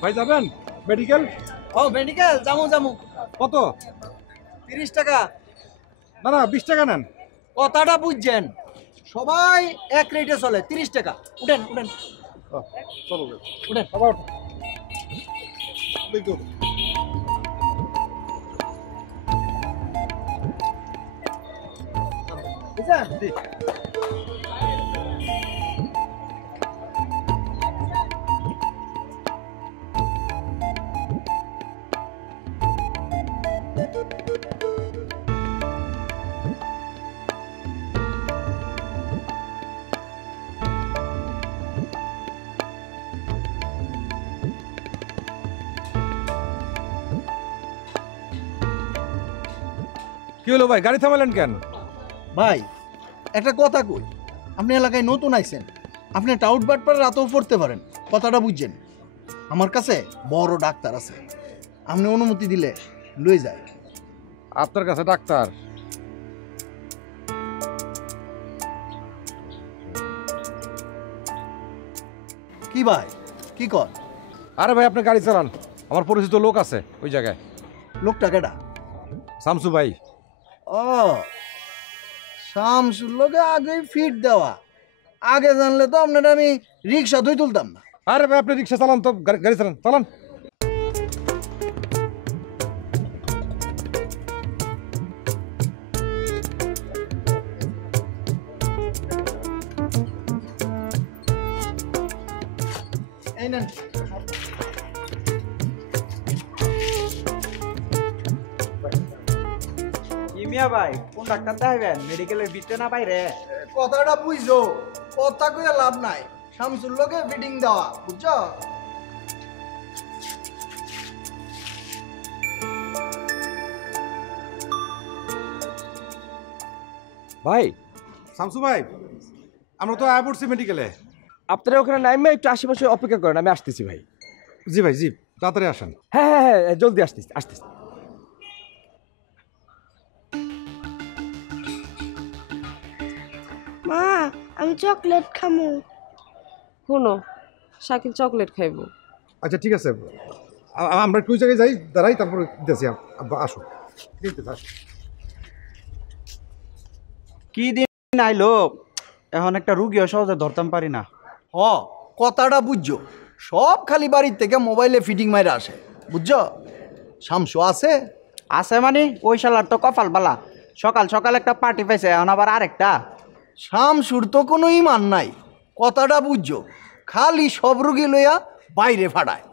ভাই যাবেন মেডিকেল? ও মেডিকেল জামু জামু। কত? 30 টাকা। না না 20 টাকা নেন। কথাটা বুঝছেন, সবাই এক রেটে চলে। 30 টাকা। উঠেন উঠেন চলো উঠেন। আবার দেখো। বুঝছেন? কি হলো ভাই, গাড়ি থামালেন কেন? ভাই একটা কথা কই, আপনি এলাকায় নতুন আইছেন, আপনি টাউট বাটপার রাতেও পড়তে পারেন। কথাটা বুঝছেন? আমার কাছে বড় ডাক্তার আছে, আপনি অনুমতি দিলে লই যায়। আপনার কাছে ডাক্তার? কি ভাই, কি কর? আরে ভাই আপনি গাড়ি চালান, আমার পরিচিত লোক আছে ওই জায়গায়। লোকটা কেডা? শামসু ভাই। ও শামসুর লোকে আগেই ফিট দেওয়া। আগে জানলে তো আপনার আমি রিক্সা ধুই তুলতাম না। আরে ভাই আপনি রিক্সা চালান তো, গাড়ি চালান চালান। এই নেন। মিয়া ভাই কোন ডাক্তার দেখাবেন? মেডিকেলের ভিতরে না বাইরে? কথাটা বুঝছো, কথা কইয়া লাভ নাই। শামসুর লোকে ফিটিং দেওয়া, বুঝছো? ভাই শামসু ভাই, আমরা তো আয় পড়ছি মেডিকেলে। আপনারা ওখানে নাইমে একটু আশেপাশে অপেক্ষা করেন, আমি আসতেছি ভাই। জি ভাই জি, তাড়াতাড়ি আসেন। হ্যাঁ হ্যাঁ হ্যাঁ, জলদি আসতেছি আসতেছি। মা, আমি চকলেট খামু। শুনো, শাকিল চকলেট খাইবো। আচ্ছা ঠিক আছে, আমরা একটু ওই জায়গায় যাই, দাঁড়াই, তারপরে দিতেছি। আসো দিতে থাক। কি দিন আইলো, এখন একটা রুগীও সহজে ধরতাম পারি না। হ, কথাটা বুঝছো, সব খালি বাড়ির থেকে মোবাইলে ফিটিং মাইরা আসে, বুঝছো? শামসু আছে? আছে মানে ওই শালার তো কপাল বালা, সকাল সকাল একটা পার্টি পাইছে, এখন আবার আরেকটা। শামসুর তো কোনো ইমান নাই। কথাটা বুঝছো, খালি সব রুগী লইয়া বাইরে ফাড়ায়।